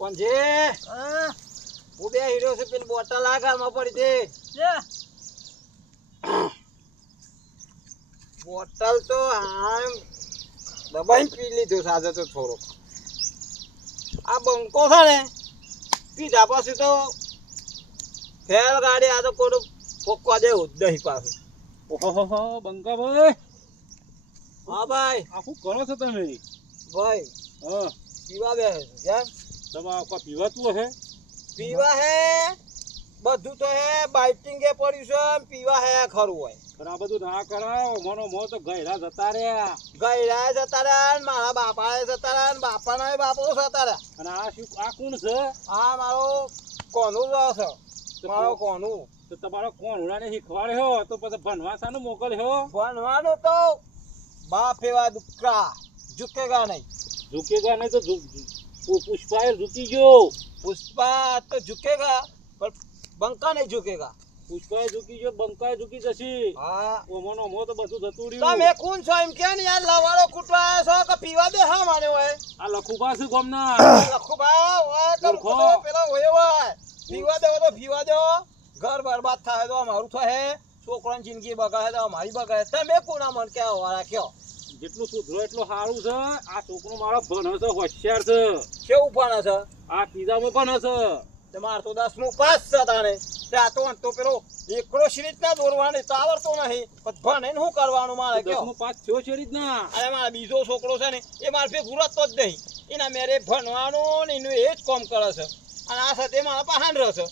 કોણ છે? હું બે હીરો છે પેલી બોટલ આગળમાં પડી દે. બોટલ તો આમ દબાઈને પી લીધું સાજે તો થોડો. આ બંકો છે ને પીધા પછી તો ફેર ગાડી આ તો કોઈ પોકવા દેવું જ નહીં પાછું. ઓહો બંકા ભાઈ, હા ભાઈ. આ શું કરો છો તમે? ભાઈ હા, પીવા બે કેમ? તમારે કોઈ પીવાતું હે? પીવા હે બધું તો હે, બાઇટિંગ એ પડ્યું છે, પીવા હે ખરું હોય. પણ આ બધું ના કરાવો, મોનો મો તો ગયરા જતા રહ્યા. ગયરા જતા રહ્યા ને મારા બાપા જતા રહ્યા ને બાપાના બાપો જતા રહ્યા. અને આ શું, આ કોણ છે? આ મારો કોનું છે, મારો કોનું. તો તમારો કોણ ઉડાને શીખવાડ્યો તો પછી ભણવા શાનું મોકલ્યો? ભણવાનું તો બાપ એવા દુખા ઝુકેગા નહીં. ઝુકેગા નહીં તો પુષ્પાએ ઝૂકી ગયો. પુષ્પા તો ઝુકેગા પણ બંકા નહીં ઝુકેગા. પુષ્પાએ ઝૂકી ગયો, બંકાએ ઝૂકી જશે. હા, ઓમોનો મો તો બધું જતું રહ્યું. તમે કોણ છો એમ કે ને યાર? લવાળો કૂટવા આવ્યો છો કે પીવા દે? હા માને હોય આ લખુબા છે ગોમના. લખુબા હોય તો પેલા હોય હોય પીવા દેવો તો પીવા દેવો. ઘર બરબાદ થાય તો અમારું થાય, છોકરાની જિંદગી બગાડે તો અમારી બગાડે. તમે કોના મન કે વાળા કયો? જેટલું સુધરો એટલું સારું છે. આ છોકરો મારો ભણે છે, હોશિયાર છે. કેવું ભણે છે? આ પીઝામાં ભણે છે. તમારે તો 10મું પાસ છે તાણે. ત્યાં તો પેલો એકડો શ્રીત ના દોરવાની તો આવડતો નહીં, પણ ભણે ને શું કરવાનું મારે કયો? 10મું પાસ થયો છે રીતના. અરે મારા બીજો છોકરો છે ને એ મારે ભેગું રહેતો જ નહીં. એના મેરે ભણવાનું ને એનું એ જ કામ કરે છે, અને આ સાથે મારા પહાણ રહેશે.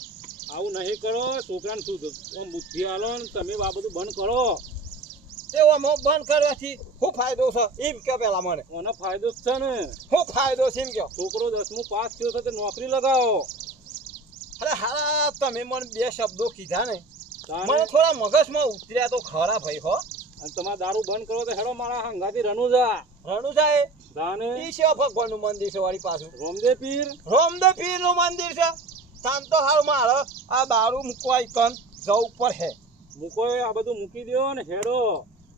આવું નહીં કરો, છોકરાને શું બુદ્ધિ આલો ને તમે આ બધું બંધ કરો. તેઓ બંધ કરવાથી શું ફાયદો છે એમ કે પેલા મને? એનો ફાયદો જ છે ને. શું ફાયદો છે એમ કયો? છોકરો 10મું પાસ થયો છે તે નોકરી લગાવો. અરે હા, તમે મને બે શબ્દો કીધા ને, તાને મને થોડા મગજમાં ઉતર્યા તો ખરા ભાઈ હો. અને તમારે દારૂ બંધ કરો તો હેડો મારા હંગાથી રણુજા. રણુજાએ તાને ઈ છે ભગવાનનું મંદિર છે વાળી પાછું. રોમદેવ પીર. રોમદેવ પીરનું મંદિર છે. તાન તો હાલ મારે આ દારૂ મૂકવા ઈકન જવું પડે. મૂકો આ બધું મૂકી દો ને હેડો.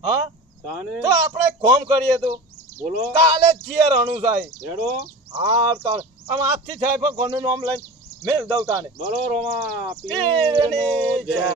હા, તાને તો આપણે કોમ કરીએ તો બોલો કાલે જ જઈએ રણુજાએ. હેડો. હા તાને આમ આજથી થાય ભગવાનનું નામ લઈને મેલ દઉં તાને. બોલો રોમા પીરની જય.